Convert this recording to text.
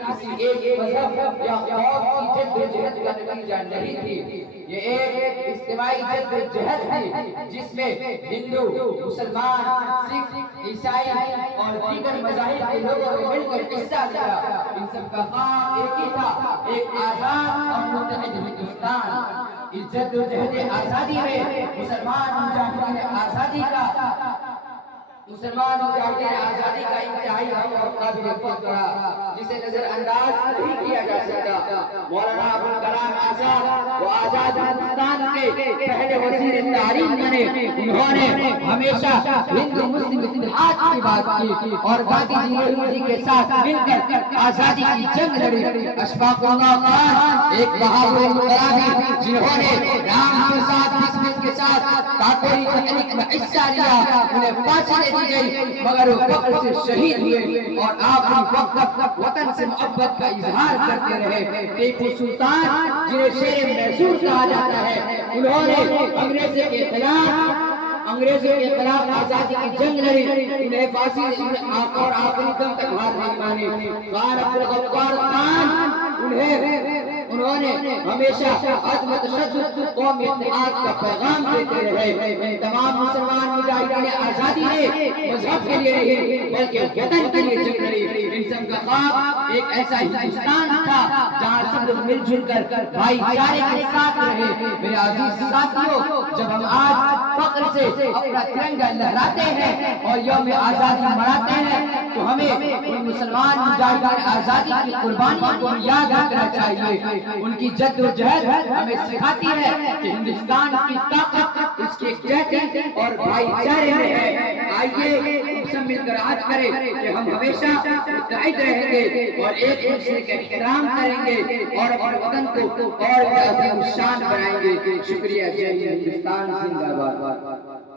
کسی ایک مذہب یا قوم کی جدوجہد کا نتیجہ نہیں تھی، یہ ایک اجتماعی جدوجہد تھی جس میں ہندو، مسلمان، سکھ، عیسائی اور دیگر مذاہب کے لوگوں نے مل کر حصہ لیا۔ ان سب کا کام ایک ہی تھا، ایک آزاد اور متحد ہندوستان۔ اس جدوجہد آزادی میں مسلمان مجاہدین آزادی کا انتہائی اہم اور قابل فخر رہا، جسے نظر انداز نہیں کیا جا سکتا۔ مولانا ابوالکلام آزاد وہ آزاد ہندوستان کے پہلے وزیر تعلیم بنے۔ انہوں نے ہمیشہ ہندو مسلم اتحاد کی بات کی اور گاندھی جی نہرو جی کے ساتھ مل کر آزادی کی جنگ لڑی۔ اشفاق اللہ خان ایک بہادر انقلابی جنہوں نے رام پرساد بسمل کے ساتھ کاکوری تحریک میں حصہ لیا، انہیں پھانسی دے دی گئی مگر وہ فخر سے شہید ہوئے اور آخری وقت تک وطن سے محبت کا اظہار کرتے رہے۔ ٹیپو سلطان جنہیں شیر میسور کہا جاتا ہے، انہوں نے انگریزوں کے خلاف آزادی کی جنگ لڑی، انہیں پھانسی اور آخری دم تک ہار نہیں مانی۔ خان عبدالغفار خان انہوں نے ہمیشہ عدم تشدد، قومی اتحاد کا پیغام دیتے رہے۔ تمام مسلمان مجاہدین آزادی نے مذہب کے لیے نہیں بلکہ وطن کے لیے جنگ لڑی۔ ان سب کا خواب ایک ایسا ہندوستان تھا جہاں سب لوگ مل جل کر بھائی چارے کے ساتھ رہے۔ میرے عزیز ساتھیوں، جب ہم آج فخر سے اپنا ترنگا لہراتے ہیں اور یوم آزادی مناتے ہیں تو ہمیں ان مسلمان مجاہدین آزادی کی قربانیوں کو یاد رکھنا چاہیے۔ ان کی جدوجہد ہمیں سکھاتی ہے کہ ہندوستان کی طاقت اس کے یکجہتی اور بھائی چارے میں ہے۔ آئیے سب مل کر عہد کریں کہ ہم ہمیشہ متحد رہیں گے اور ایک دوسرے کا احترام کریں گے اور اپنے وطن کو اور عظیم شان بنائیں گے۔ شکریہ۔ جے ہندوستان زندہ باد۔